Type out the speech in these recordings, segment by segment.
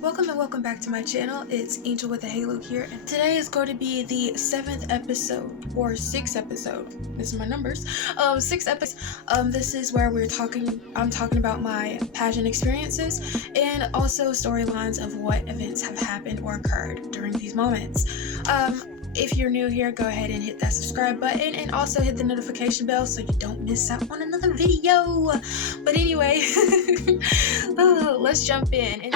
Welcome and welcome back to my channel. It's Angel with a Halo here, and today is going to be the 7th episode, or 6th episode. These are my numbers. 6th episode. This is where I'm talking about my pageant experiences and also storylines of what events have happened or occurred during these moments. If you're new here, go ahead and hit that subscribe button and also hit the notification bell so you don't miss out on another video. But anyway, let's jump in.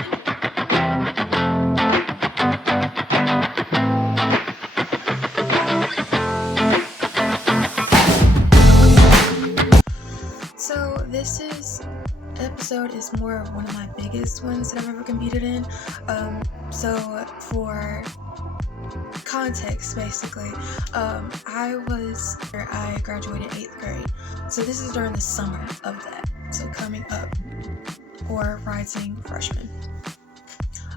So this episode is more of one of my biggest ones that I've ever competed in. So for context, basically, I graduated 8th grade. So this is during the summer of that. So coming up or rising freshman.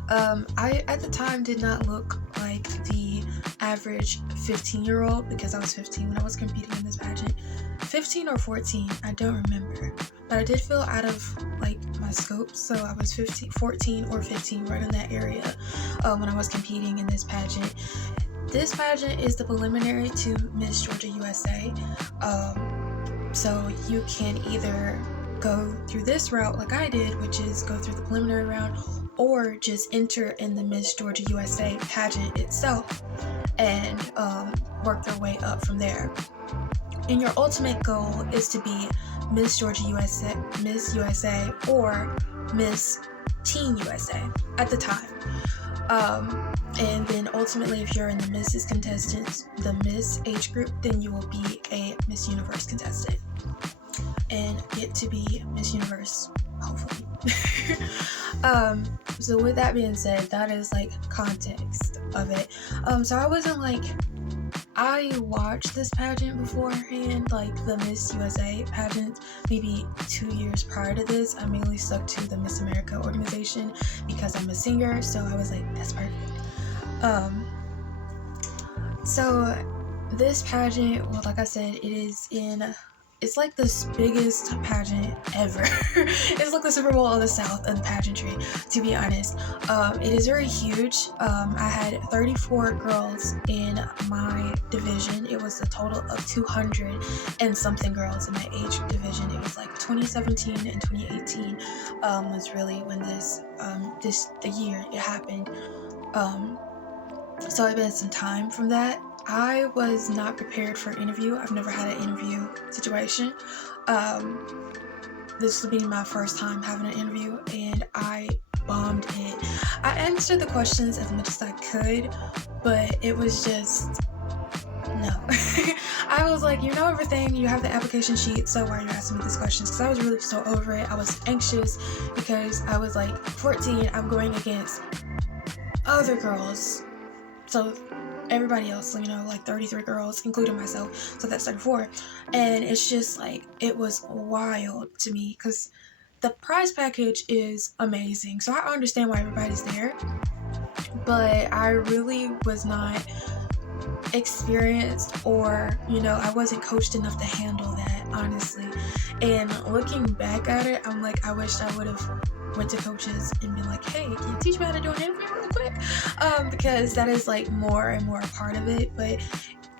I at the time did not look like the average 15-year-old because I was 15 when I was competing in this pageant. 15 or 14, I don't remember, but I did feel out of like my scope, so I was 14 or 15, right in that area when I was competing in this pageant. This pageant is the preliminary to Miss Georgia USA, so you can either go through this route like I did, which is go through the preliminary round, or just enter in the Miss Georgia USA pageant itself and work their way up from there. And your ultimate goal is to be Miss Georgia USA, Miss USA, or Miss Teen USA at the time. And then ultimately, if you're in the Mrs. contestants, the Miss age group, then you will be a Miss Universe contestant and get to be Miss Universe, hopefully. So with that being said, that is like context of it. So I watched this pageant beforehand, like the Miss USA pageant, maybe 2 years prior to this. I mainly stuck to the Miss America organization because I'm a singer, so I was like, that's perfect. So this pageant, well, like I said, it's like the biggest pageant ever. It's like the Super Bowl of the South and pageantry, to be honest. It is very huge. I had 34 girls in my division. It was a total of 200 and something girls in my age division. It was like 2017 and 2018 was really when the year it happened. So I've been some time from that. I was not prepared for an interview. I've never had an interview situation. This will be my first time having an interview, and I bombed it. I answered the questions as much as I could, but it was just, no. I was like, you know everything, you have the application sheet, so why are you asking me these questions? Because I was really so over it. I was anxious because I was like 14, I'm going against other girls. So everybody else, like 33 girls, including myself, so that's 34, and it's just like, it was wild to me because the prize package is amazing, so I understand why everybody's there, but I really was not experienced, or I wasn't coached enough to handle that, honestly. And looking back at it, I'm like, I wish I would have went to coaches and been like, hey, can you teach me how to do an interview real quick? Because that is like more and more a part of it. But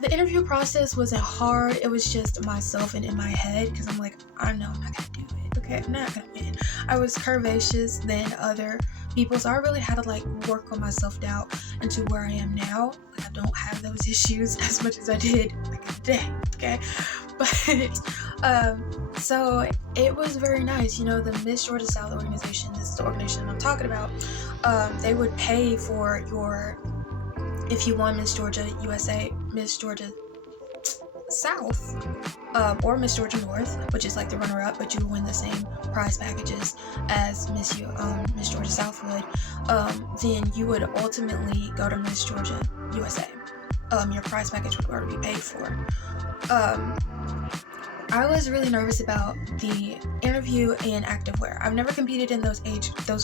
the interview process wasn't hard. It was just myself and in my head, because I'm like, I know I'm not gonna do it. Okay, I'm not gonna win. I was curvaceous than other people, so I really had to like work on my self-doubt into where I am now. Like, I don't have those issues as much as I did like a day. Okay, but so it was very nice. The Miss Georgia South organization, this is the organization I'm talking about. They would pay for if you won Miss Georgia USA, Miss Georgia South, or Miss Georgia North, which is like the runner-up, but you win the same prize packages as Miss Georgia South would, then you would ultimately go to Miss Georgia USA. Your prize package would already be paid for. I was really nervous about the interview and activewear. I've never competed in those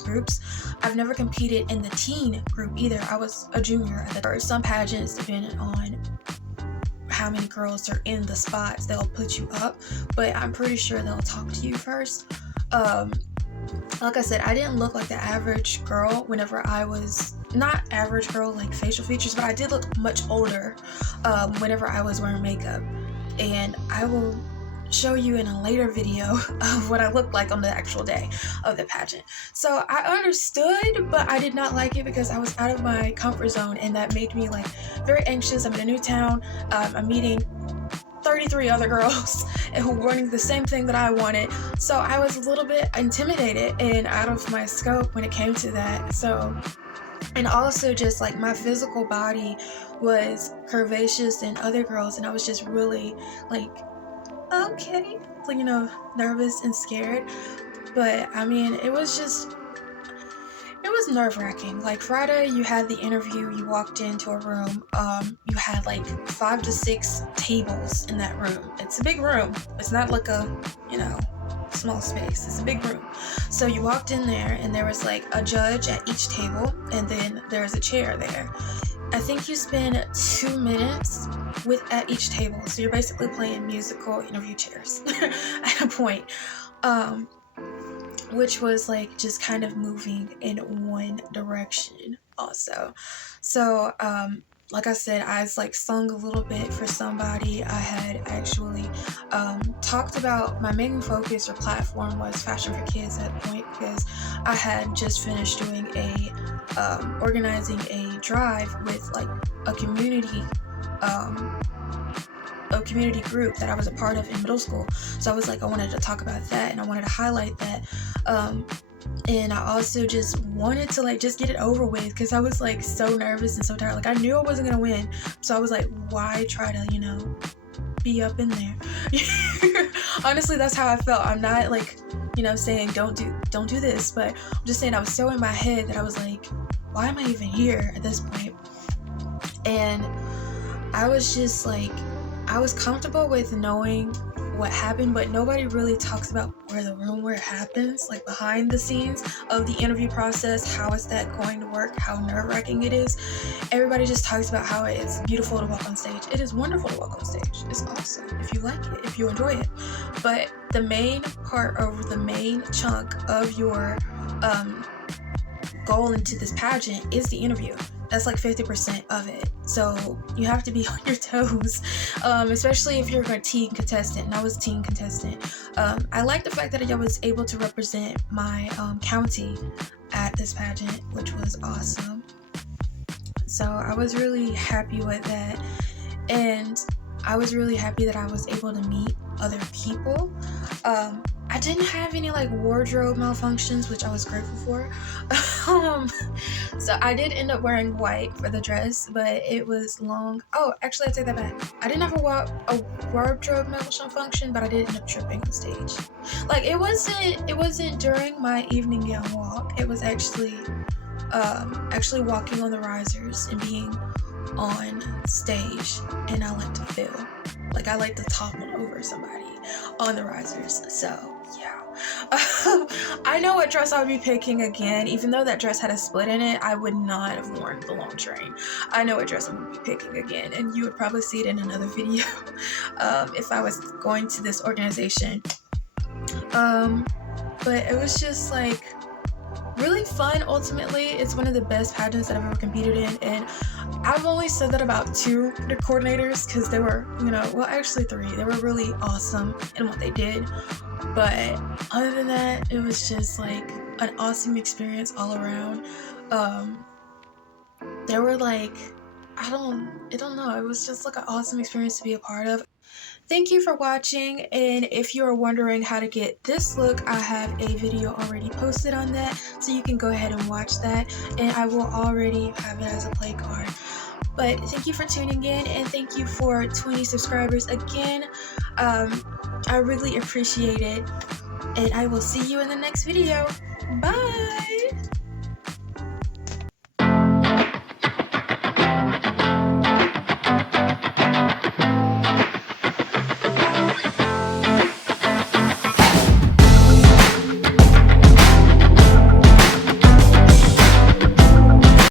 groups. I've never competed in the teen group either. I was a junior. There are some pageants, depending on how many girls are in the spots, they'll put you up, but I'm pretty sure they'll talk to you first. like I said, I didn't look like the average girl whenever I was, not average girl like facial features, but I did look much older whenever I was wearing makeup. And I will show you in a later video of what I looked like on the actual day of the pageant. So I understood, but I did not like it because I was out of my comfort zone, and that made me like very anxious. I'm in a new town. I'm meeting 33 other girls who were wanting the same thing that I wanted. So I was a little bit intimidated and out of my scope when it came to that. So, and also just like my physical body was curvaceous than other girls, and I was just really like, okay, like, you know, nervous and scared. But I mean, it was nerve-wracking. Like Friday, you had the interview, you walked into a room, you had like 5 to 6 tables in that room. It's a big room. It's not like a, you know, small space. It's a big room. So you walked in there, and there was like a judge at each table, and then there's a chair there. I think you spend 2 minutes at each table. So you're basically playing musical interview chairs at a point. Which was like just kind of moving in one direction also. So like I said, I was like sung a little bit for somebody. I had actually talked about my main focus or platform was fashion for kids at that point, because I had just finished doing organizing a drive with like a community group that I was a part of in middle school. So I was like, I wanted to talk about that, and I wanted to highlight that. And I also just wanted to like just get it over with, because I was like so nervous and so tired. Like I knew I wasn't gonna win, so I was like, why try to, you know, be up in there? Honestly, that's how I felt. I'm not like, you know, saying don't do this, but I'm just saying I was so in my head that I was like, why am I even here at this point? And I was just like, I was comfortable with knowing what happened, but nobody really talks about where it happens, like behind the scenes of the interview process. How is that going to work? How nerve-wracking it is. Everybody just talks about how it's beautiful to walk on stage. It is wonderful to walk on stage. It's awesome if you like it, if you enjoy it. But the main part, or the main chunk of your goal into this pageant is the interview. That's like 50% of it. So you have to be on your toes, especially if you're a teen contestant. And I was a teen contestant. I like the fact that I was able to represent my county at this pageant, which was awesome. So I was really happy with that. And I was really happy that I was able to meet other people. I didn't have any like wardrobe malfunctions, which I was grateful for. So I did end up wearing white for the dress, but it was long. Oh, actually, I take that back. I didn't have a wardrobe malfunction, but I did end up tripping on stage. Like it wasn't during my evening gown walk. It was actually walking on the risers and being on stage, and I like to feel like I like to topple over somebody on the risers. So yeah. I know what dress I would be picking again. Even though that dress had a split in it, I would not have worn the long train. I know what dress I would be picking again, and you would probably see it in another video if I was going to this organization. But it was just like really fun. Ultimately, it's one of the best pageants that I've ever competed in, and I've only said that about 2 coordinators, because they were, you know, well, actually 3. They were really awesome in what they did. But other than that, it was just like an awesome experience all around. There were like, I don't know, it was just like an awesome experience to be a part of. Thank you for watching, and if you are wondering how to get this look, I have a video already posted on that, so you can go ahead and watch that, and I will already have it as a play card. But thank you for tuning in, and thank you for 20 subscribers again. I really appreciate it, and I will see you in the next video. Bye!